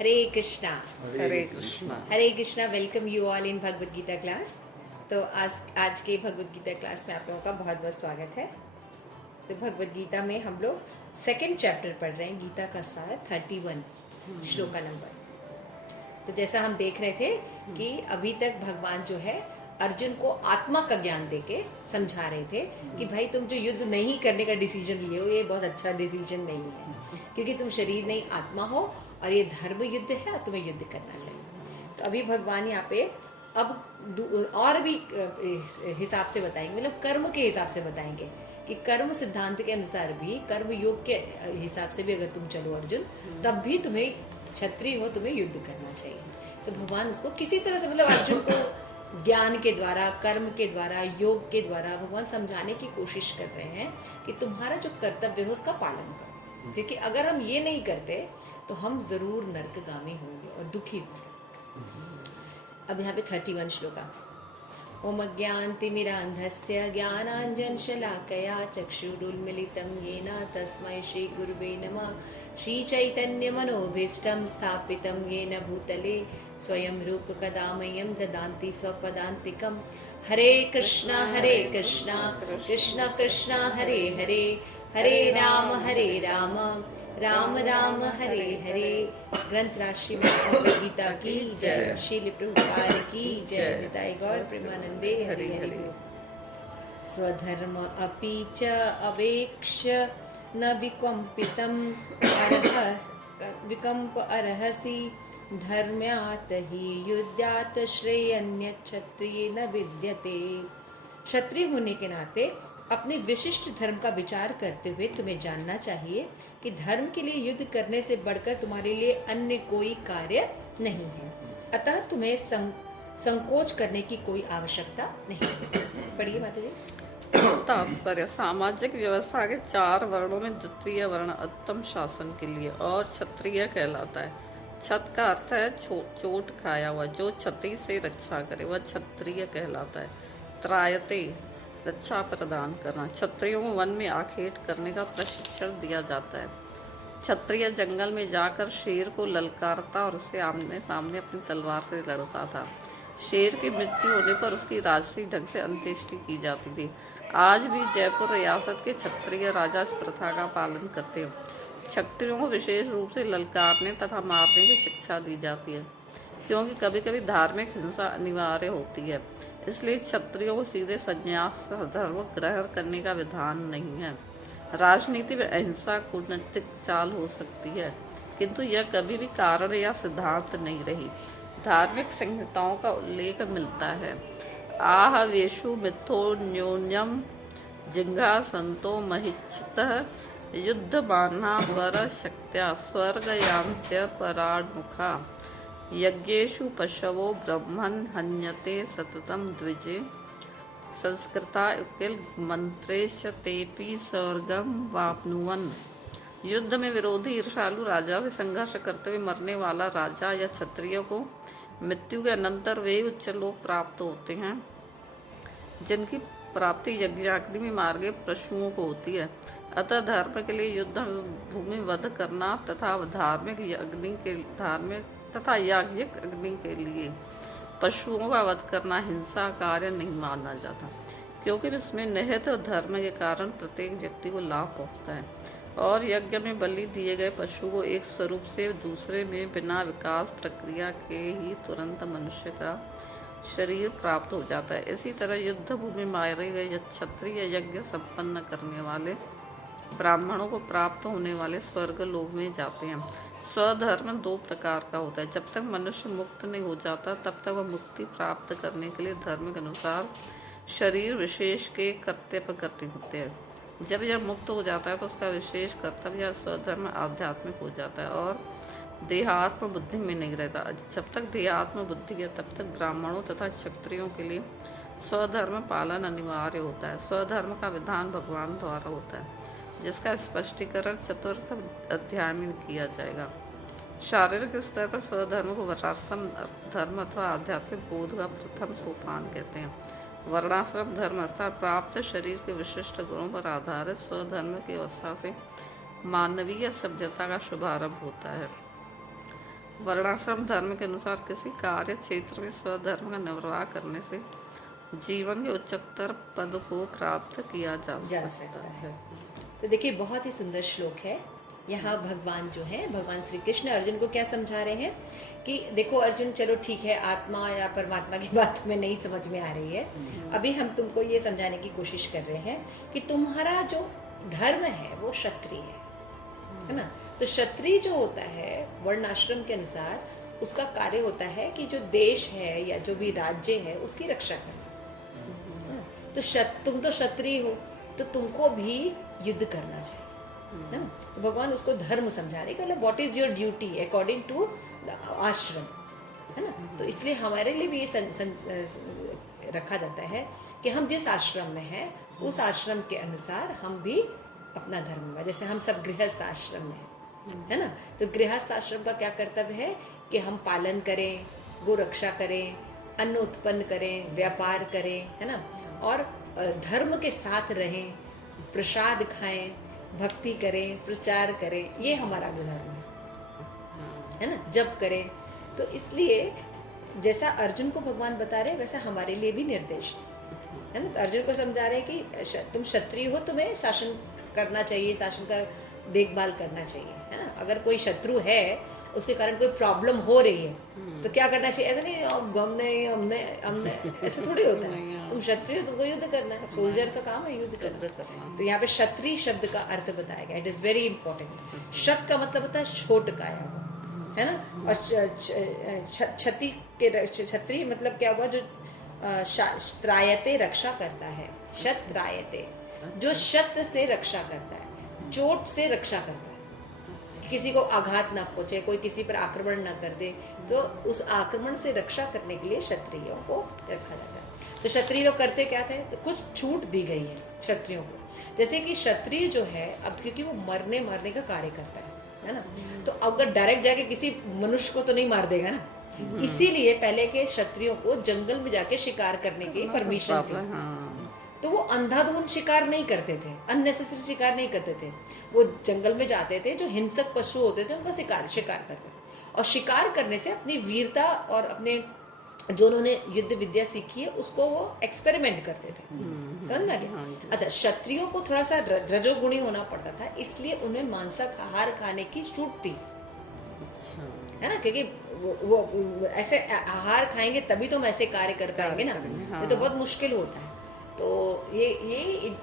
Hare Krishna. Hare Krishna. Hare Krishna. Welcome you all in Bhagavad Gita class. तो आज के भगवद गीता क्लास में आप लोगों का बहुत बहुत स्वागत है। तो भगवद गीता में हम लोग सेकंड चैप्टर पढ़ रहे हैं, गीता का सार 31 श्लोका नंबर। तो जैसा हम देख रहे थे कि अभी तक भगवान जो है अर्जुन को आत्मा का ज्ञान देके समझा रहे थे कि भाई तुम जो युद्ध नहीं करने का डिसीजन लिए हो ये बहुत अच्छा डिसीजन नहीं है, क्योंकि तुम शरीर नहीं आत्मा हो और ये धर्म युद्ध है और तुम्हें युद्ध करना चाहिए। तो अभी भगवान यहाँ पे अब और भी हिसाब से बताएंगे, मतलब कर्म के हिसाब से बताएंगे कि कर्म सिद्धांत के अनुसार भी, कर्म योग के हिसाब से भी अगर तुम चलो अर्जुन, तब भी तुम्हें क्षत्रिय हो, तुम्हें युद्ध करना चाहिए। तो भगवान उसको किसी तरह से, मतलब अर्जुन को ज्ञान के द्वारा, कर्म के द्वारा, योग के द्वारा भगवान समझाने की कोशिश कर रहे हैं कि तुम्हारा जो कर्तव्य है उसका पालन करो, क्योंकि अगर हम ये नहीं करते तो हम जरूर नरकगामी होंगे और दुखी होंगे। अब यहाँ पे 31 श्लोका। ओम अज्ञानतिमिरान्धस्य ज्ञानाञ्जनशलाकया चक्षुरुन्मीलितं येन तस्मै श्रीगुरुवे नमः। श्रीचैतन्यमनोभीष्टं स्थापितं येन भूतले स्वयं रूपकदा मह्यं ददाति स्वपदान्तिकं। हरे कृष्णा कृष्ण कृष्ण हरे हरे, हरे राम राम राम हरे हरे। ग्रंथराज श्रीमद् भगवद गीता की जय। श्रील प्रभुपाद की जय। निताय गौर प्रेमानंदे हरि हरि। स्वधर्म अपि च अवेक्ष्य न विकम्प अर्हसि धर्म्यात् हि युद्धात् श्रेयन्य क्षत्रिय न विद्यते। क्षत्रिय होने के नाते अपने विशिष्ट धर्म का विचार करते हुए तुम्हें जानना चाहिए कि धर्म के लिए युद्ध करने से बढ़कर तुम्हारे लिए अन्य कोई कार्य नहीं है, अतः तुम्हें संकोच करने की कोई आवश्यकता नहीं है। पढ़िए माता जी। तात्पर्य: सामाजिक व्यवस्था के 4 वर्णों में द्वितीय वर्ण उत्तम शासन के लिए और क्षत्रिय कहलाता है। छत का अर्थ है चोट खाया हुआ, जो क्षति से रक्षा करे वह क्षत्रिय कहलाता है। त्रायते रक्षा प्रदान करना। क्षत्रियों को वन में आखेट करने का प्रशिक्षण दिया जाता है। क्षत्रिय जंगल में जाकर शेर को ललकारता और उसे आमने सामने अपनी तलवार से लड़ता था। शेर की मृत्यु होने पर उसकी राजसी ढंग से अंत्येष्टि की जाती थी। आज भी जयपुर रियासत के क्षत्रिय राजा इस प्रथा का पालन करते हैं। क्षत्रियों को विशेष रूप से ललकारने तथा मारने की शिक्षा दी जाती है, क्योंकि कभी कभी धार्मिक हिंसा अनिवार्य होती है। इसलिए क्षत्रियों को सीधे संन्यास धर्म ग्रहण करने का विधान नहीं है। राजनीति में अहिंसा कूटनीतिक चाल हो सकती है, किंतु यह कभी भी कारण या सिद्धांत नहीं रही। धार्मिक संहिताओं का उल्लेख मिलता है। आह वेशु मिथो न्योन्यम जिंघा संतो महिच्छतः युद्धमाना वर शक्त्या स्वर्गयांत्य परामुखा यज्ञेषु पशवो ब्रह्मन् हन्यते सततं द्विजे संस्कृता उकिल मंत्रेश तेपि स्वर्गम वाप्नुवन्। युद्ध में विरोधी ईर्षालु राजा से संघर्ष करते हुए मरने वाला राजा या क्षत्रिय को मृत्यु के अनंतर वे उच्च लोक प्राप्त होते हैं, जिनकी प्राप्ति यज्ञाग्नि में मार गए पशुओं को होती है। अतः धर्म के लिए युद्ध भूमि वध करना तथा याज्ञिक अग्नि के लिए पशुओं का वध करना हिंसा कार्य नहीं माना जाता, क्योंकि इसमें निहित धर्म के कारण प्रत्येक व्यक्ति को लाभ पहुंचता है और यज्ञ में बलि दिए गए पशु को एक स्वरूप से दूसरे में बिना विकास प्रक्रिया के ही तुरंत मनुष्य का शरीर प्राप्त हो जाता है। इसी तरह युद्ध भूमि मारे गए क्षत्रिय यज्ञ संपन्न करने वाले ब्राह्मणों को प्राप्त होने वाले स्वर्ग लोक में जाते हैं। स्वधर्म 2 प्रकार का होता है। जब तक मनुष्य मुक्त नहीं हो जाता तब तक वह मुक्ति प्राप्त करने के लिए धर्म के अनुसार शरीर विशेष के कर्तव्य करते होते हैं। जब यह मुक्त हो जाता है तो उसका विशेष कर्तव्य या स्वधर्म आध्यात्मिक हो जाता है और देहात्म बुद्धि में नहीं रहता। जब तक देहात्म बुद्धि है तब तक ब्राह्मणों तथा क्षत्रियों के लिए स्वधर्म पालन अनिवार्य होता है। स्वधर्म का विधान भगवान द्वारा होता है, जिसका स्पष्टीकरण 4th अध्याय में किया जाएगा। शारीरिक स्तर पर स्वधर्म को वर्णाश्रम धर्म अथवा आध्यात्मिक बोध का प्रथम सोपान कहते हैं। वर्णाश्रम धर्म अर्थात प्राप्त शरीर के विशिष्ट गुणों पर आधारित स्वधर्म की अवस्था से मानवीय सभ्यता का शुभारंभ होता है। वर्णाश्रम धर्म के अनुसार किसी कार्य क्षेत्र में स्वधर्म का निर्वाह करने से जीवन के उच्चतर पद को प्राप्त किया जा सकता है। तो देखिए बहुत ही सुंदर श्लोक है। यहाँ भगवान जो है, भगवान श्री कृष्ण अर्जुन को क्या समझा रहे हैं कि देखो अर्जुन, चलो ठीक है, आत्मा या परमात्मा की बात तुम्हें नहीं समझ में आ रही है, अभी हम तुमको ये समझाने की कोशिश कर रहे हैं कि तुम्हारा जो धर्म है वो क्षत्रिय है ना। तो क्षत्रिय जो होता है वर्णाश्रम के अनुसार, उसका कार्य होता है कि जो देश है या जो भी राज्य है उसकी रक्षा करना। तो तुम तो क्षत्रिय हो, तो तुमको भी युद्ध करना चाहिए ना। तो भगवान उसको धर्म समझा रहे, मतलब what is your duty according to ashram, है ना। तो इसलिए हमारे लिए भी ये रखा जाता है कि हम जिस आश्रम में हैं उस आश्रम के अनुसार हम भी अपना धर्म में, जैसे हम सब गृहस्थ आश्रम में है ना, तो गृहस्थ आश्रम का क्या कर्तव्य है कि हम पालन करें, गो रक्षा करें, अन्न उत्पन्न करें, व्यापार करें, है ना, और धर्म के साथ रहें, प्रसाद खाएं, भक्ति करें, प्रचार करें, ये हमारा धर्म है ना, जप करें। तो इसलिए जैसा अर्जुन को भगवान बता रहे वैसा हमारे लिए भी निर्देश है ना। तो अर्जुन को समझा रहे कि तुम क्षत्रिय हो, तुम्हें शासन करना चाहिए, शासन का देखभाल करना चाहिए, है ना। अगर कोई शत्रु है, उसके कारण कोई प्रॉब्लम हो रही है, तो क्या करना चाहिए? ऐसा नहीं हमने ऐसा थोड़ी होता है। तुम क्षत्रिय हो, तुमको युद्ध करना है, सोल्जर का काम है युद्ध करना। तो यहाँ पे क्षत्रिय शब्द का अर्थ बताया गया, इट इज वेरी इंपॉर्टेंट। क्षत का मतलब होता है छोट काया हुआ, है ना, और क्षत्रिय मतलब क्या हुआ? जो त्रायते रक्षा करता है, शत त्रायते, जो शत से रक्षा करता है, चोट से रक्षा करता है, किसी को आघात ना पहुंचे, कोई किसी पर आक्रमण ना कर दे, तो उस आक्रमण से रक्षा करने के लिए क्षत्रियों को रखा जाता है। तो क्षत्रिय लोग करते क्या थे? तो कुछ छूट दी गई है क्षत्रियों को, जैसे कि क्षत्रिय जो है अब क्योंकि वो मरने मारने का कार्य करता है ना, तो अगर डायरेक्ट जाके किसी मनुष्य को तो नहीं मार देगा ना, इसीलिए पहले के क्षत्रियों को जंगल में जाके शिकार करने की परमिशन थी। तो वो अंधाधुंध शिकार नहीं करते थे, अननेसेसरी शिकार नहीं करते थे, वो जंगल में जाते थे, जो हिंसक पशु होते थे उनका शिकार करते थे, और शिकार करने से अपनी वीरता और अपने जो उन्होंने युद्ध विद्या सीखी है उसको वो एक्सपेरिमेंट करते थे। समझ में आ गया? अच्छा, क्षत्रियों को थोड़ा सा रजोगुणी होना पड़ता था, इसलिए उन्हें मांसाहार खाने की छूट थी, है ना, क्योंकि वो ऐसे आहार खाएंगे तभी तो हम ऐसे कार्य कर पाएंगे ना, ये तो बहुत मुश्किल होता है। तो ये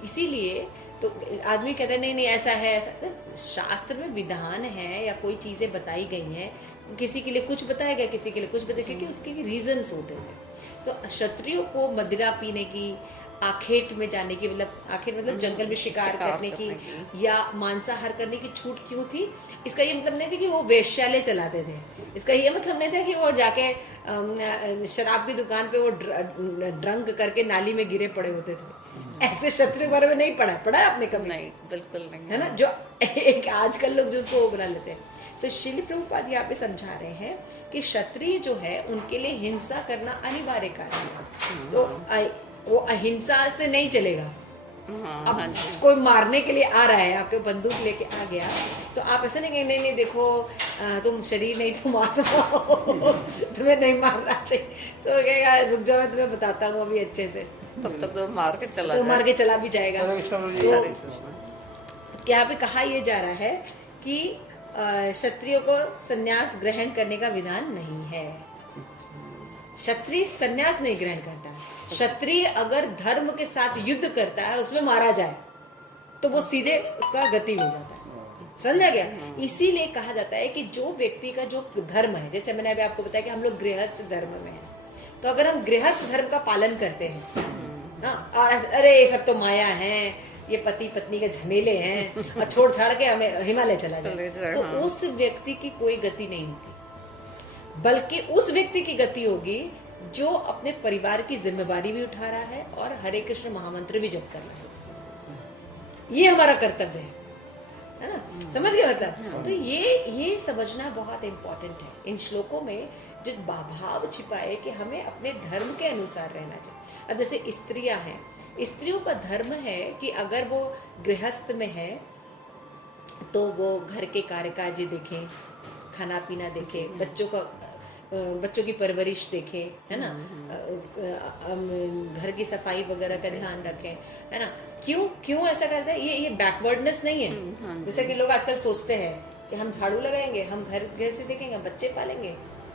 इसीलिए तो आदमी कहता है नहीं ऐसा है, ऐसा तो शास्त्र में विधान है या कोई चीज़ें बताई गई हैं, किसी के लिए कुछ बताया गया, किसी के लिए कुछ बताया, क्योंकि उसके भी रीजंस होते थे। तो क्षत्रियों को मदिरा पीने की, आखेट में जाने की, मतलब आखेट मतलब जंगल में शिकार करने की या मांसाहार करने की छूट क्यों थी? इसका ये मतलब नहीं था कि वो वेश्यालय चलाते थे, इसका ये मतलब नहीं था कि वो जाके शराब की दुकान पे वो ड्रंक करके नाली में गिरे पड़े होते थे। ऐसे क्षत्रिय के बारे में नहीं पढ़ा आपने कभी? नहीं, बिल्कुल नहीं, है ना, जो एक आजकल लोग जो उसको वो बना लेते हैं। तो श्रील प्रभुपाद यहाँ पे समझा रहे हैं कि क्षत्रिय जो है उनके लिए हिंसा करना अनिवार्य कार्य है। तो वो अहिंसा से नहीं चलेगा। अब कोई मारने के लिए आ रहा है, आपके बंदूक लेके आ गया, तो आप ऐसा नहीं कहेंगे नहीं देखो तुम शरीर नहीं, तुम आत्मा हो, तुम्हें नहीं मारना चाहिए। तो कहेगा रुक जाओ मैं तुम्हें बताता हूँ अभी अच्छे से, तब तक तो मार के चला भी जाएगा। तो यहाँ पे कहा यह जा रहा है कि क्षत्रियों को संन्यास ग्रहण करने का विधान नहीं है। क्षत्रिय संन्यास नहीं ग्रहण करता है। क्षत्रिय अगर धर्म के साथ युद्ध करता है, उसमें मारा जाए तो वो सीधे उसका गति हो जाता है। समझ आ गया? इसीलिए कहा जाता है कि जो व्यक्ति का जो धर्म है, जैसे मैंने अभी आपको बताया कि हम लोग गृहस्थ धर्म में हैं, तो अगर हम गृहस्थ धर्म का पालन करते हैं ना, और अरे ये सब तो माया है, ये पति पत्नी के झमेले हैं, और छोड़ छाड़ के हमें हिमालय चला जाए, तो उस व्यक्ति की कोई गति नहीं होगी, बल्कि उस व्यक्ति की गति होगी जो अपने परिवार की जिम्मेवारी भी उठा रहा है और हरे कृष्ण महामंत्र भी जप कर रहा है। ये हमारा कर्तव्य है ना, समझ गए मतलब? तो ये समझना बहुत इम्पोर्टेंट है। इन श्लोकों में जो भाव छिपा है कि हमें अपने धर्म के अनुसार रहना चाहिए। अब जैसे स्त्रियां हैं, स्त्रियों का धर्म है कि अगर वो गृहस्थ में है तो वो घर के कार्यकाज देखें, खाना पीना देखे, बच्चों की परवरिश देखे, है ना, घर की सफाई वगैरह का ध्यान रखें, है ना। क्यों ऐसा करते हैं? ये बैकवर्डनेस नहीं है जैसा कि लोग आजकल सोचते हैं कि हम झाड़ू लगाएंगे, हम घर से देखेंगे, हम बच्चे पालेंगे,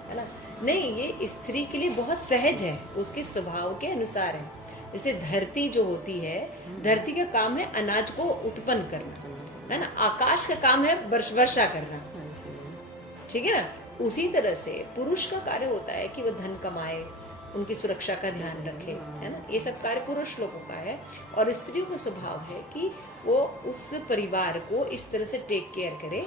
है ना। नहीं, ये स्त्री के लिए बहुत सहज है, उसके स्वभाव के अनुसार है। जैसे धरती जो होती है, धरती का काम है अनाज को उत्पन्न करना, है ना। आकाश का काम है वर्षा करना, ठीक है ना। उसी तरह से पुरुष का कार्य होता है कि वो धन कमाए, उनकी सुरक्षा का ध्यान रखे, है ना। ये सब कार्य पुरुष लोगों का है। और स्त्रियों का स्वभाव है कि वो उस परिवार को इस तरह से टेक केयर करे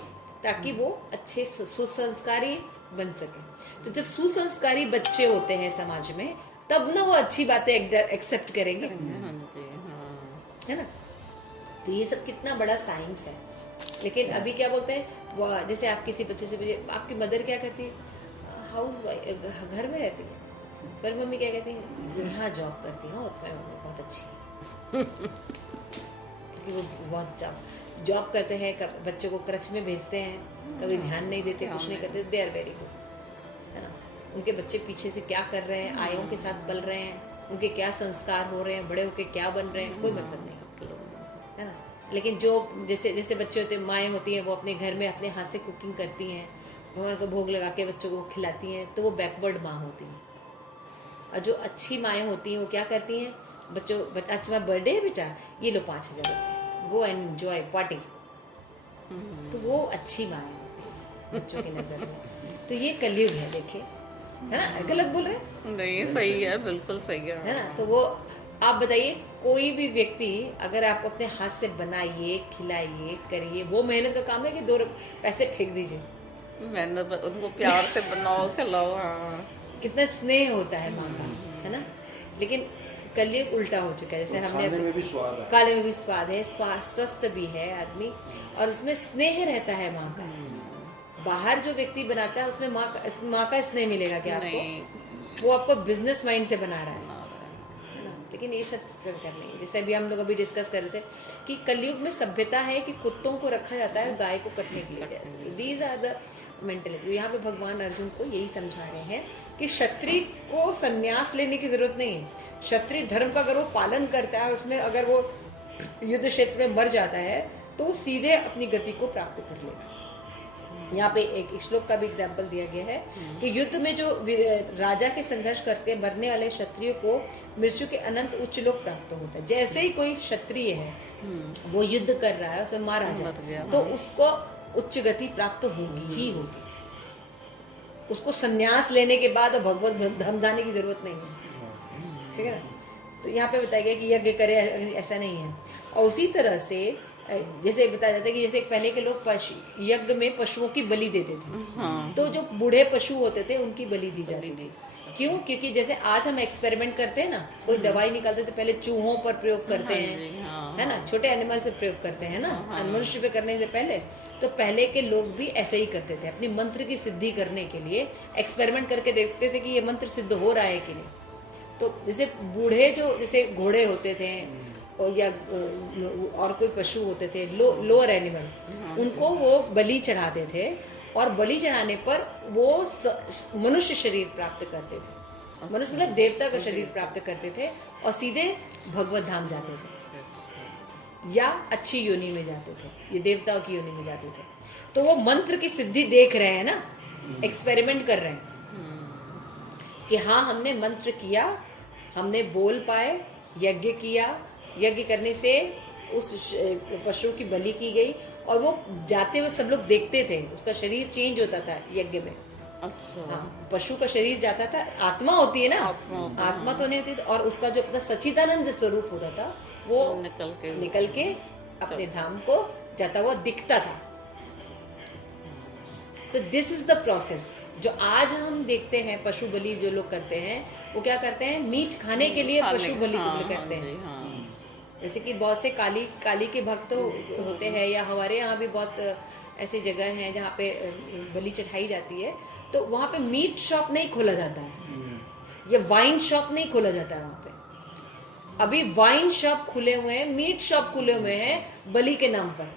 ताकि वो अच्छे सुसंस्कारी बन सके। तो जब सुसंस्कारी बच्चे होते हैं समाज में, तब ना वो अच्छी बातें एक्सेप्ट करेंगे, है ना। तो ये सब कितना बड़ा साइंस है। लेकिन अभी क्या बोलते हैं, जैसे आप किसी बच्चे से पूछिए आपकी मदर क्या करती है, हाउस वाइफ, घर में रहती है। पर मम्मी क्या कहती है, यहाँ जॉब करती है, और मम्मी बहुत अच्छी क्योंकि वो बहुत जॉब करते हैं, बच्चों को क्रच में भेजते हैं, कभी ध्यान नहीं देते, कुछ नहीं करते। दे आर वेरी गुड, है ना। उनके बच्चे पीछे से क्या कर रहे हैं, आयों के साथ पल रहे हैं, उनके क्या संस्कार हो रहे हैं, बड़े होके क्या बन रहे हैं, कोई मतलब नहीं, है ना। लेकिन जो जैसे बच्चे होते हैं, माएँ होती हैं, वो अपने घर में अपने हाथ से कुकिंग करती हैं, भगवान को भोग लगा के बच्चों को खिलाती हैं, तो वो बैकवर्ड माँ होती हैं। और जो अच्छी माएँ होती हैं वो क्या करती हैं, अच्छा तुम्हारा बर्थडे है बेटा, ये लो 5,000 रुपये, गो एंड एंजॉय पार्टी। तो वो अच्छी माएँ होती हैं बच्चों की नज़र में। तो ये कलयुग है, देखिए, है ना। गलत बोल रहे हैं? नहीं, सही है, बिल्कुल सही है ना। तो वो आप बताइए, कोई भी व्यक्ति अगर आप अपने हाथ से बनाइए, खिलाइए, करिए, वो मेहनत का काम है कि 2 पैसे फेंक दीजिए? मेहनत, उनको प्यार से बनाओ, खिलाओ। हाँ, कितना स्नेह होता है माँ का, है ना। लेकिन कलयुग उल्टा हो चुका है। जैसे हमने खाने में भी स्वाद है, खाने में भी स्वाद है, स्वस्थ भी है आदमी, और उसमें स्नेह रहता है माँ का। बाहर जो व्यक्ति बनाता है उसमें माँ का स्नेह मिलेगा क्या आपको? वो आपको बिजनेस माइंड से बना रहा है ना। लेकिन ये सब करने, जैसे अभी हम लोग अभी डिस्कस कर रहे थे कि कलयुग में सभ्यता है कि कुत्तों को रखा जाता है गाय को कटने के लिए। These are the mentality. यहाँ पे भगवान अर्जुन को यही समझा रहे हैं कि क्षत्रिय को संन्यास लेने की जरूरत नहीं है। क्षत्रिय धर्म का अगर वो पालन करता है, उसमें अगर वो युद्ध क्षेत्र में मर जाता है, तो वो सीधे अपनी गति को प्राप्त कर लेगा। यहाँ पे एक श्लोक का भी एग्जाम्पल दिया गया है कि युद्ध में जो राजा के संघर्ष करके मरने वाले क्षत्रिय को मृत्यु के अनंत उच्च लोक प्राप्त होता है। जैसे ही कोई क्षत्रिय है वो युद्ध कर रहा है, उसे मारा जाए, तो उसको उच्च गति प्राप्त होगी ही होगी। उसको संन्यास लेने के बाद भगवत धमधाने की जरूरत नहीं है, ठीक है ना। तो यहाँ पे बताया गया कि यज्ञ करे, ऐसा नहीं है। और उसी तरह से जैसे बताया जाता है कि जैसे पहले के लोग यज्ञ में पशुओं की बलि देते थे। हाँ। तो जो बूढ़े पशु होते थे उनकी बलि दी जाती थी। क्यों? क्योंकि जैसे आज हम एक्सपेरिमेंट करते हैं ना, कोई दवाई निकालते तो पहले चूहों पर प्रयोग करते हैं, है ना, छोटे एनिमल से प्रयोग करते हैं ना, मनुष्य पे करने से पहले। तो पहले के लोग भी ऐसे ही करते थे, अपनी मंत्र की सिद्धि करने के लिए एक्सपेरिमेंट करके देखते थे कि ये मंत्र सिद्ध हो रहा है कि नहीं। तो जैसे बूढ़े जो जैसे घोड़े होते थे या और कोई पशु होते थे, लोअर एनिमल, उनको वो बलि चढ़ाते थे, और बलि चढ़ाने पर वो मनुष्य शरीर प्राप्त करते थे। मनुष्य मतलब देवता का शरीर प्राप्त करते थे और सीधे भगवत धाम जाते थे या अच्छी योनि में जाते थे, ये देवताओं की योनि में जाते थे। तो वो मंत्र की सिद्धि देख रहे हैं ना, एक्सपेरिमेंट कर रहे हैं कि हाँ हमने मंत्र किया, हमने बोल पाए, यज्ञ किया, यज्ञ करने से उस पशु की बलि की गई, और वो जाते हुए सब लोग देखते थे, उसका शरीर चेंज होता था यज्ञ में। अच्छा। हाँ, पशु का शरीर जाता था, आत्मा होती है ना, आत्मा तो नहीं होती, और उसका जो अपना सच्चिदानंद स्वरूप होता था वो निकल के अपने धाम को जाता हुआ दिखता था। तो दिस इज द प्रोसेस जो आज हम देखते हैं। पशु बलि जो लोग करते हैं वो क्या करते हैं, मीट खाने के लिए पशु बलि करते हैं। जैसे कि बहुत से काली के भक्त होते हैं, या हमारे यहाँ भी बहुत ऐसी जगह हैं जहाँ पे बलि चढ़ाई जाती है, तो वहाँ पे मीट शॉप नहीं खोला जाता है या वाइन शॉप नहीं खोला जाता है। वहाँ पे अभी वाइन शॉप खुले हुए हैं, मीट शॉप खुले हुए हैं बलि के नाम पर।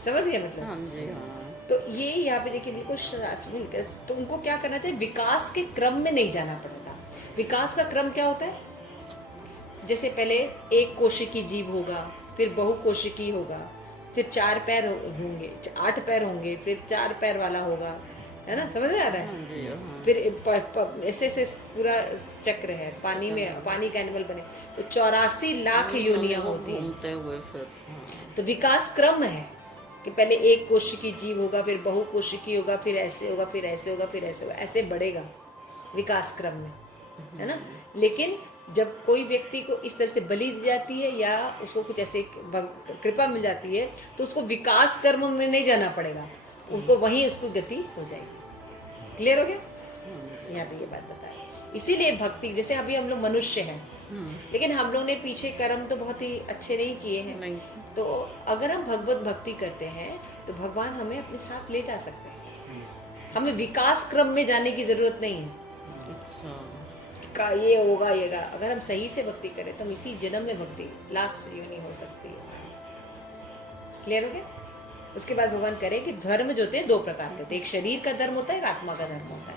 समझ गए मतलब? हाँ जी, हाँ। तो ये यहाँ पे देखिए बिल्कुल शास्त्र में लिखा है। तो उनको क्या करना चाहिए, विकास के क्रम में नहीं जाना पड़ेगा। विकास का क्रम क्या होता है, जैसे पहले एक कोशिकी जीव होगा, फिर बहुकोशिकी होगा, फिर 4 पैर होंगे, 8 पैर होंगे, फिर 4 पैर वाला होगा, है ना, समझ में आ रहा है। हाँ जी, हाँ। फिर ऐसे ऐसे पूरा चक्र है, पानी में पानी का एनिमल बने तो 84 लाख योनियां होती हैं। घूमते हुए फिर तो विकास क्रम है कि पहले एक कोशिकी जीव होगा, फिर बहुकोशिकी होगा, फिर ऐसे होगा, फिर ऐसे होगा, फिर ऐसे होगा, ऐसे बढ़ेगा विकास क्रम में, है ना। लेकिन जब कोई व्यक्ति को इस तरह से बलि दी जाती है या उसको कुछ ऐसे कृपा मिल जाती है तो उसको विकास कर्म में नहीं जाना पड़ेगा, उसको वहीं उसको गति हो जाएगी। क्लियर हो गया, यहाँ पे ये बात बता रहे। इसीलिए भक्ति, जैसे अभी हम लोग मनुष्य हैं, लेकिन हम लोग ने पीछे कर्म तो बहुत ही अच्छे नहीं किए हैं, नहीं। तो अगर हम भगवत भक्ति करते हैं तो भगवान हमें अपने साथ ले जा सकते हैं। हमें विकास क्रम में जाने की जरूरत नहीं है अच्छा, का ये होगा येगा। अगर हम सही से भक्ति करें तो हम इसी जन्म में भक्ति लास्ट योनि हो सकती है। क्लियर हो गया। उसके बाद भगवान करे कि धर्म जो होते हैं 2 प्रकार के होते हैं, एक शरीर का धर्म होता है, एक आत्मा का धर्म होता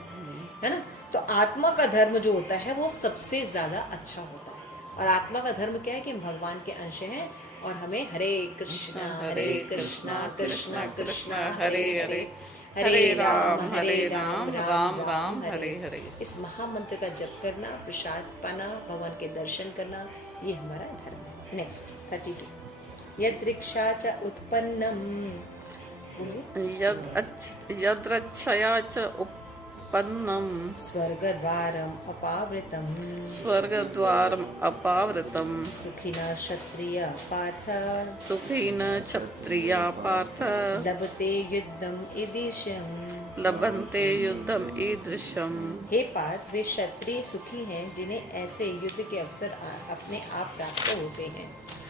है ना। तो आत्मा का धर्म जो होता है वो सबसे ज्यादा अच्छा होता है। और आत्मा का धर्म क्या है कि हम भगवान के अंश हैं और हमें हरे कृष्णा कृष्णा कृष्णा हरे हरे, हरे राम राम राम हरे हरे। इस महामंत्र का जप करना, प्रसाद पाना, भगवान के दर्शन करना, ये हमारा धर्म है। नेक्स्ट 32 यदृक्षा च उत्पन्नम, यद्रक्षया च उत्पन्नम स्वर्गद्वारम अपावृतम, स्वर्गद्वारम अपावृतम सुखिना क्षत्रिय पार्थ, सुखीन क्षत्रिया पार्थ लभते युद्धम ईदृशम, लभन्ते युद्धम ईदृशम। हे पार्थ, वे क्षत्रिय सुखी हैं जिन्हें ऐसे युद्ध के अवसर अपने आप प्राप्त होते हैं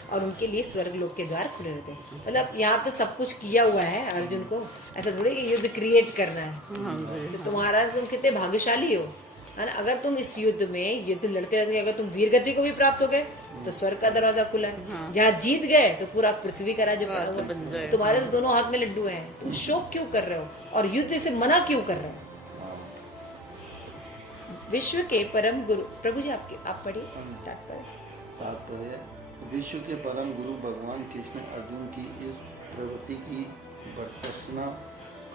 और उनके लिए स्वर्ग लोक के द्वार खुले रहते हैं। मतलब यहाँ तो सब कुछ किया हुआ है अर्जुन को, ऐसा थोड़ी कि युद्ध क्रिएट करना है। तो तुम्हारा, तुम कितने भाग्यशाली हो, है ना। अगर तुम इस युद्ध में युद्ध लड़ते रहते, अगर तुम वीर गति को भी प्राप्त हो गए तो स्वर्ग का दरवाजा खुला है। जहाँ जीत गए तो पूरा पृथ्वी का राज्य पड़ा हुआ है। तुम्हारे तो दोनों हाथ में लड्डू हैं, तुम शोक क्यों कर रहे हो और युद्ध से मना क्यों कर रहे हो। विश्व के परम गुरु, प्रभु जी आप पढ़िए तात्पर्य। विश्व के परम गुरु भगवान कृष्ण अर्जुन की इस प्रवृत्ति की भर्त्सना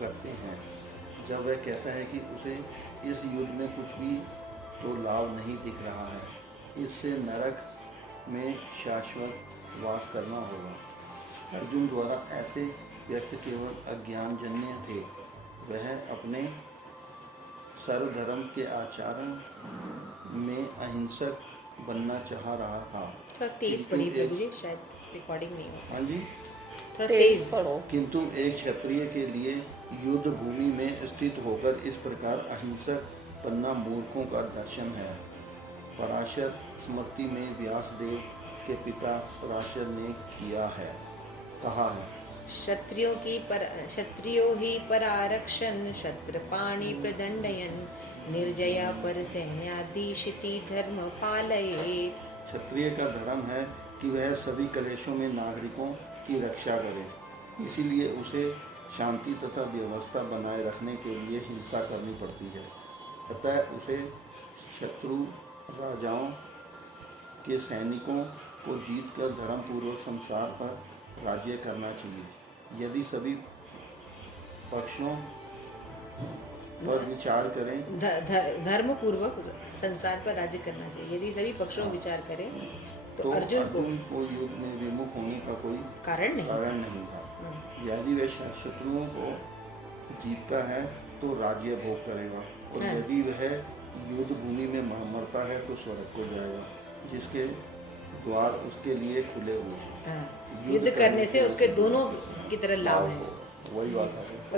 करते हैं जब वह कहता है कि उसे इस युद्ध में कुछ भी तो लाभ नहीं दिख रहा है, इससे नरक में शाश्वत वास करना होगा। अर्जुन द्वारा ऐसे व्यक्त केवल अज्ञानजन्य थे। वह अपने सर्वधर्म के आचरण में अहिंसक बनना चाह रहा था। थोड़ा तेज पढ़िए प्रभु जी, शायद रिकॉर्डिंग नहीं हो। हाँ जी, थोड़ा तेज पढ़ो। किंतु एक क्षत्रिय के लिए युद्ध भूमि में स्थित होकर इस प्रकार अहिंसक बनना मूर्खों का दर्शन है। पराशर स्मृति में व्यासदेव के पिता पराशर ने कहा है क्षत्रियो ही परारक्षण क्षत्रपाणि प्रदंडयन निर्जया पर सैन्याधीशिति धर्म पालये। क्षत्रिय का धर्म है कि वह सभी कलेशों में नागरिकों की रक्षा करे, इसीलिए उसे शांति तथा व्यवस्था बनाए रखने के लिए हिंसा करनी पड़ती है। अतः उसे शत्रु राजाओं के सैनिकों को जीतकर धर्मपूर्वक संसार पर राज्य करना चाहिए। यदि सभी पक्षों पर विचार करें, धर्म पूर्वक संसार पर राज्य करना चाहिए। यदि सभी पक्षों में विचार करें तो अर्जुन को युद्ध में विमुख होने का कोई कारण नहीं था। यदि वह शत्रुओं को जीतता है तो राज्य भोग करेगा, और यदि वह युद्ध भूमि में मरता है तो स्वर्ग को जाएगा, जिसके द्वार उसके लिए खुले हुए हैं। युद्ध करने से उसके दोनों की तरह लाभ है। वही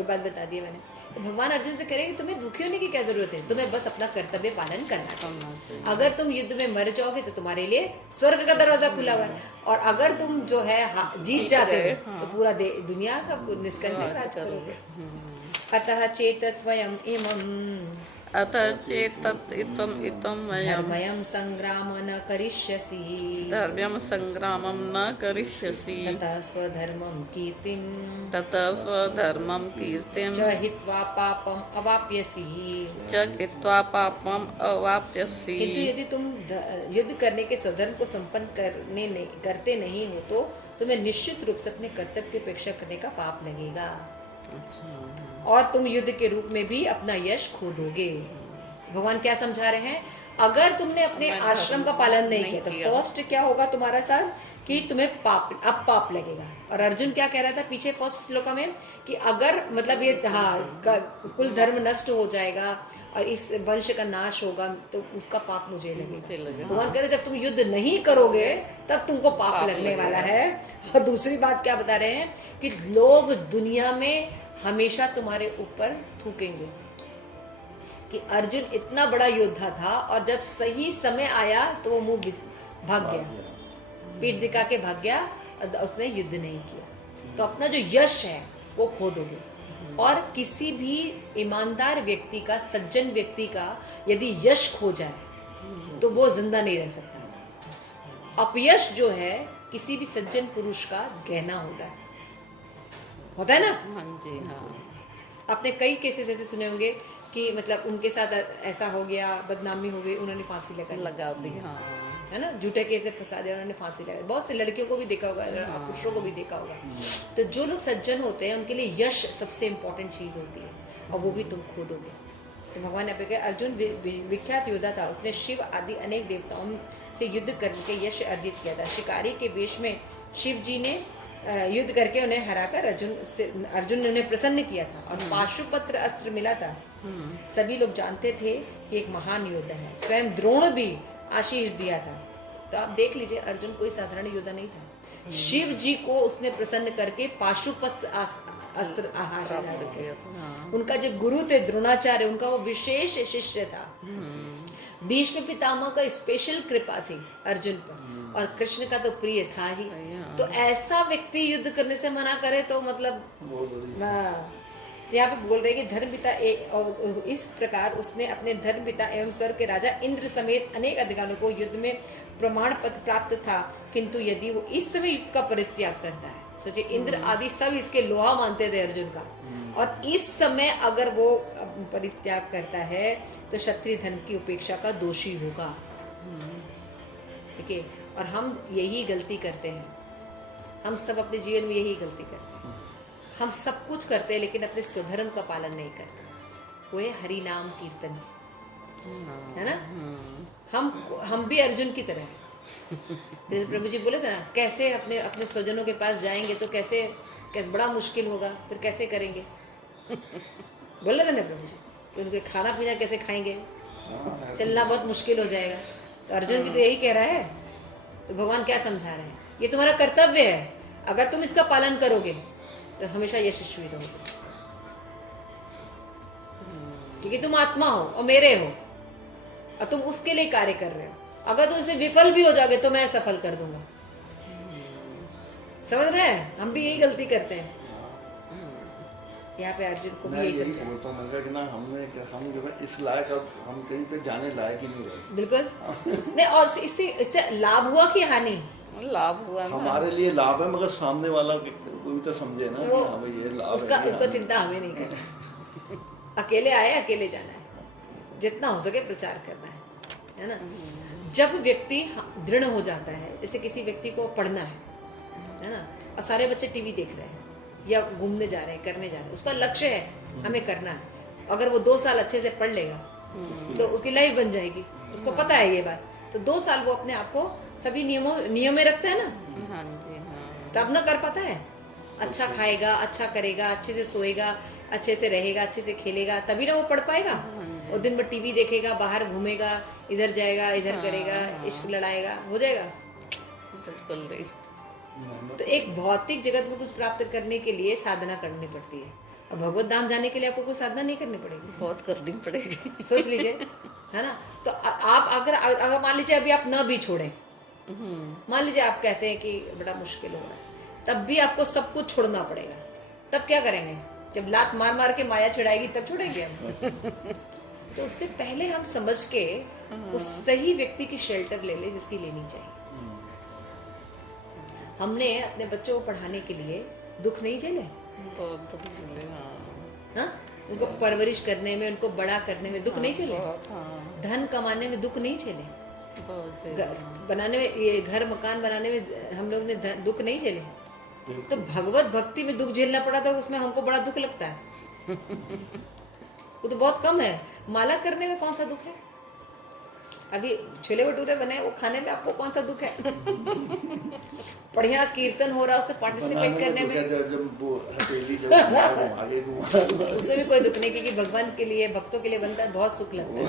बात बता दी मैंने। तो भगवान अर्जुन से करेंगे तुम्हें दुखी होने की क्या जरूरत है, तुम्हें बस अपना कर्तव्य पालन करना चाहिए। अगर तुम युद्ध में मर जाओगे तो तुम्हारे लिए स्वर्ग का दरवाजा खुला हुआ है, और अगर तुम जो है जीत जाते हो तो पूरा दुनिया का निष्कर्ष राज करोगे। अतः चेतत्वयम् इमम्, अतः चेतत् इतम इतम मयम धर्मयं संग्राम न करिष्यसि धर्म्यम संग्रामम न करिष्यसि ततः स्वधर्मं कीर्तिं ततः स्वधर्मम कीर्तिम च हित्वा पापम अवाप्यसि। च हित्वा पापम अवाप्यसि। किंतु यदि तुम युद्ध करने के स्वधर्म को संपन्न करते नहीं हो तो तुम्हें निश्चित रूप से अपने कर्तव्य की उपेक्षा करने का पाप लगेगा और तुम युद्ध के रूप में भी अपना यश खो दोगे। भगवान क्या समझा रहे हैं, अगर तुमने अपने आश्रम का पालन नहीं किया तो फर्स्ट क्या होगा तुम्हारा साथ कि तुम्हें पाप लगेगा। और अर्जुन क्या कह रहा था पीछे फर्स्ट श्लोका में कि अगर मतलब ये कुल धर्म नष्ट हो जाएगा और इस वंश का नाश होगा तो उसका पाप मुझे लगेगा। भगवान कह रहे जब तुम युद्ध नहीं करोगे तब तुमको पाप लगने वाला है। और दूसरी बात क्या बता रहे हैं कि लोग दुनिया में हमेशा तुम्हारे ऊपर थूकेंगे कि अर्जुन इतना बड़ा योद्धा था और जब सही समय आया तो वो मुंह भाग गया, पीठ दिखा के भाग गया, उसने युद्ध नहीं किया। तो अपना जो यश है वो खो दोगे। और किसी भी ईमानदार व्यक्ति का, सज्जन व्यक्ति का यदि यश खो जाए तो वो जिंदा नहीं रह सकता। अपयश जो है किसी भी सज्जन पुरुष का गहना होता है ना। हाँ जी हाँ। आपने कई केसेस ऐसे सुने होंगे कि मतलब उनके साथ ऐसा हो गया, बदनामी हो गई, उन्होंने फांसी लगा दी। हाँ है ना, झूठे केस फंसा दिया, उन्होंने फांसी लगा। बहुत से लड़कियों को भी देखा होगा, पुरुषों को भी देखा होगा। तो जो लोग सज्जन होते हैं उनके लिए यश सबसे इम्पोर्टेंट चीज़ होती है और वो भी तुम खो दोगे। तो भगवान यहाँ पे कहे अर्जुन विख्यात योद्धा था, उसने शिव आदि अनेक देवताओं से युद्ध करके यश अर्जित किया था। शिकारी के वेश में शिव जी ने युद्ध करके उन्हें हराकर अर्जुन ने उन्हें प्रसन्न किया था और पाशुपत्र अस्त्र मिला था। सभी लोग जानते थे कि एक महान योद्धा है। स्वयं द्रोण भी आशीष दिया था। तो आप देख लीजिए अर्जुन कोई साधारण योद्धा नहीं था। शिव जी को उसने प्रसन्न करके पाशुपत्र अस्त्र हासिल किया। उनका जो गुरु थे द्रोणाचार्य, उनका वो विशेष शिष्य था। भीष्म पितामह का स्पेशल कृपा थी अर्जुन पर और कृष्ण का तो प्रिय था ही। तो ऐसा व्यक्ति युद्ध करने से मना करे तो मतलब यहाँ पे बोल रहे कि धर्म पिता और इस प्रकार उसने अपने धर्म पिता एवं स्वर्ग के राजा इंद्र समेत अनेक अधिकारियों को युद्ध में प्रमाण पत्र प्राप्त था। किंतु यदि वो इस समय युद्ध का परित्याग करता है, सोचिए इंद्र आदि सब इसके लोहा मानते थे अर्जुन का, और इस समय अगर वो परित्याग करता है तो क्षत्रिय धर्म की उपेक्षा का दोषी होगा। ठीक है, और हम यही गलती करते हैं। हम सब अपने जीवन में यही गलती करते हैं। हम सब कुछ करते हैं लेकिन अपने स्वधर्म का पालन नहीं करते। वो है हरि नाम कीर्तन, है ना। हम भी अर्जुन की तरह है। जैसे प्रभु जी बोले थे ना, कैसे अपने अपने स्वजनों के पास जाएंगे तो कैसे बड़ा मुश्किल होगा, फिर कैसे करेंगे। बोले थे ना प्रभु जी कि उनके खाना पीना कैसे खाएंगे, चलना बहुत मुश्किल हो जाएगा। तो अर्जुन भी तो यही कह रहा है। तो भगवान क्या समझा रहे हैं, ये तुम्हारा कर्तव्य है। अगर तुम इसका पालन करोगे तो हमेशा यशस्वी रहोगे, क्योंकि तुम आत्मा हो और मेरे हो और तुम उसके लिए कार्य कर रहे हो। अगर तुम इसमें विफल भी हो जाओगे तो मैं सफल कर दूंगा। समझ रहे हैं, हम भी यही गलती करते हैं। यहाँ पे अर्जुन को भी यही समझा बोलता हूँ कि ना हम जो है इस लायक अब हम कहीं पे जाने लायक ही नहीं रहे। बिल्कुल नहीं। और इससे लाभ हुआ कि हानि? लाभ हुआ, हमारे लिए लाभ है, मगर सामने वाला कोई तो समझे ना कि हाँ भाई ये लाभ है। उसका चिंता हमें नहीं करना। अकेले आए, अकेले जाना है, जितना हो सके प्रचार करना है ना। जब व्यक्ति दृढ़ हो जाता है, जैसे किसी व्यक्ति को पढ़ना है ना, और सारे बच्चे टीवी देख रहे हैं या घूमने जा रहे हैं, करने जा रहे हैं, उसका लक्ष्य है हमें करना है। अगर वो 2 साल अच्छे से पढ़ लेगा तो उसकी लाइफ बन जाएगी, उसको पता है ये बात। तो 2 साल वो अपने आप को सभी नियम में रखता है ना। हाँ जी हाँ। तब ना कर पाता है। अच्छा खाएगा, अच्छा करेगा, अच्छे से सोएगा, अच्छे से रहेगा, अच्छे से खेलेगा, तभी ना वो पढ़ पाएगा। और दिन भर टीवी देखेगा, बाहर घूमेगा, इधर जाएगा, इधर करेगा, इश्क लड़ाएगा, हो जाएगा बिल्कुल नहीं। तो एक भौतिक जगत में कुछ प्राप्त करने के लिए साधना करनी पड़ती है, और भगवत धाम जाने के लिए आपको कोई साधना नहीं करनी पड़ेगी, बहुत करनी पड़ेगी। सोच लीजिए, है ना। तो आप अगर मान लीजिए अभी आप न भी छोड़ें, मान लीजिए आप कहते हैं कि बड़ा मुश्किल हो रहा है, तब भी आपको सब कुछ छोड़ना पड़ेगा। तब क्या करेंगे? जब लात मार मार के माया छिड़ाएगी तब छोड़ेंगे हम। तो उससे पहले हम समझ के उस सही व्यक्ति की शेल्टर ले ले जिसकी लेनी चाहिए। हमने अपने बच्चों को पढ़ाने के लिए दुख नहीं झेले, बहुत दुख झेले। हाँ, हाँ? उनको परवरिश करने में, उनको बड़ा करने में दुख नहीं झेले, बहुत। हाँ, धन कमाने में दुख नहीं झेले, बहुत झेले। बनाने में, ये घर मकान बनाने में हम लोग ने दुख नहीं झेले। तो भगवत भक्ति में दुख झेलना पड़ा था, उसमें हमको बड़ा दुख लगता है। वो तो बहुत कम है। माला करने में कौन सा दुख है? अभी छोले भटूरे बने, वो खाने में आपको कौन सा दुख है? बढ़िया कीर्तन हो रहा है, उससे पार्टिसिपेट करने में उसमें भी कोई दुख नहीं, क्योंकि भगवान के लिए, भक्तों के लिए बनता है, बहुत सुख लगता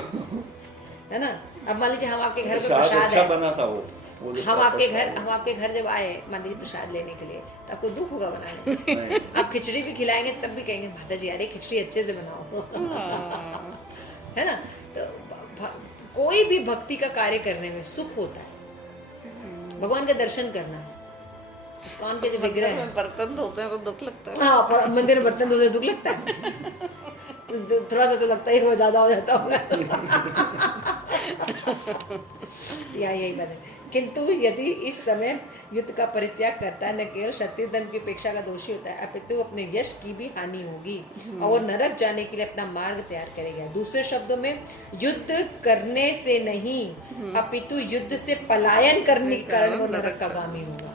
है ना। अब मान लीजिए हम आपके घर पे प्रसाद अच्छा है, बना था वो हम आपके घर जब आए मान लीजिए प्रसाद लेने के लिए, तो आपको दुख होगा बनाने में। आप खिचड़ी भी खिलाएंगे तब भी कहेंगे माता जी अरे खिचड़ी अच्छे से बनाओ। है ना। तो कोई भी भक्ति का कार्य करने में सुख होता है। भगवान का दर्शन करना, इस्कॉन के जो विग्रह है, बर्तन धोते हैं तो दुख लगता है। हाँ, पर मंदिर में बर्तन धोते दुख लगता है। थोड़ा सा तो लगता है वो ज्यादा हो जाता होगा। यही बात है। किंतु यदि इस समय युद्ध का परित्याग करता है, न केवल क्षत्रिय धर्म की अपेक्षा का दोषी होता है, अपितु अपने यश की भी हानि होगी और वो नरक जाने के लिए अपना मार्ग तैयार करेगा। दूसरे शब्दों में, युद्ध करने से नहीं अपितु युद्ध से पलायन करने के कारण वो नरक का गामी होगा।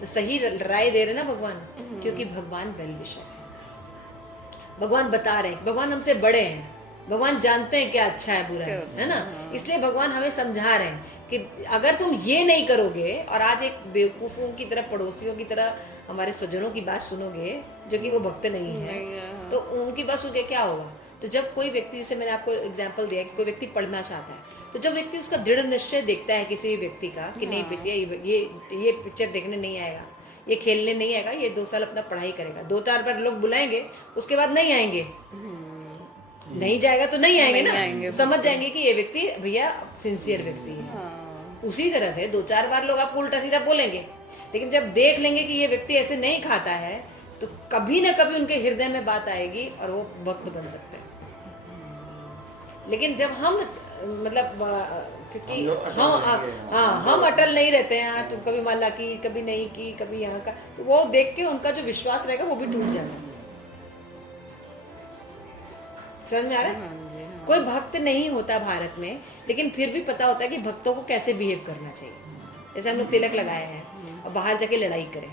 तो सही राय दे रहे ना भगवान, क्योंकि भगवान वेल विशर है। भगवान बता रहे हैं, भगवान हमसे बड़े हैं, भगवान जानते हैं क्या अच्छा है बुरा है ना। इसलिए भगवान हमें समझा रहे हैं कि अगर तुम ये नहीं करोगे, और आज एक बेवकूफों की तरह, पड़ोसियों की तरह हमारे स्वजनों की बात सुनोगे जो कि वो भक्त नहीं है, तो उनकी बात सुन के क्या होगा। तो जब कोई व्यक्ति, जैसे मैंने आपको एग्जांपल दिया कि कोई व्यक्ति पढ़ना चाहता है, तो जब व्यक्ति उसका दृढ़ निश्चय देखता है किसी भी व्यक्ति का कि नहीं बेटिया ये पिक्चर देखने नहीं आएगा, ये खेलने नहीं आएगा, ये 2 साल अपना पढ़ाई करेगा, 2-4 बार लोग बुलाएंगे, उसके बाद नहीं आएंगे, नहीं जाएगा तो नहीं आएंगे ना, समझ जाएंगे कि ये व्यक्ति भैया सिंसियर व्यक्ति है। उसी तरह से 2-4 बार लोग आपको उल्टा सीधा बोलेंगे, लेकिन जब देख लेंगे कि ये व्यक्ति ऐसे नहीं खाता है, तो कभी ना कभी उनके हृदय में बात आएगी और वो भक्त बन सकते हैं। लेकिन जब हम मतलब क्योंकि हम अटल नहीं रहते हैं, तो कभी माला की, कभी नहीं की, कभी यहाँ का, तो वो देख के उनका जो विश्वास रहेगा वो भी टूट जाएगा। समझ में आ रहा है? कोई भक्त नहीं होता भारत में, लेकिन फिर भी पता होता है कि भक्तों को कैसे बिहेव करना चाहिए। जैसे हम लोग तिलक लगाए हैं और बाहर जाके लड़ाई करें,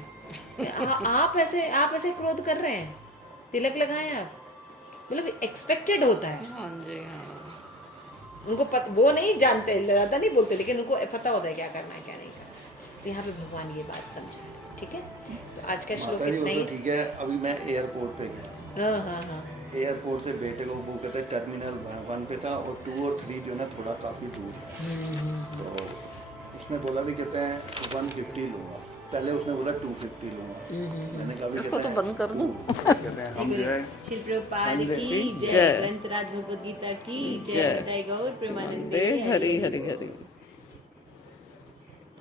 आप ऐसे क्रोध कर रहे हैं, तिलक लगाए आप, मतलब एक्सपेक्टेड होता है। हाँ जी, हाँ। उनको वो नहीं जानते, ज़्यादा नहीं बोलते, लेकिन उनको पता होता है क्या करना है क्या नहीं करना। तो यहाँ पे भगवान ये बात समझा है। ठीक है, तो आज का श्लोक इतना ही। ठीक है, अभी मैं एयरपोर्ट पे गया। हाँ। एयरपोर्ट से बेटे को वो कहते हैं टर्मिनल 1 पे था, और 2 और 3 जो है ना थोड़ा काफ़ी दूर है। तो उसने बोला भी कहते हैं 150 लूँगा, पहले उसने बोला 250 लूँगा। मैंने कहा इसको तो बंद कर दूँ। कहते हैं हम जो है श्री प्रभुपाद की जय, ग्रंथराज भगवद गीता की जय, गौर प्रेमानंदे हरि हरि हरि।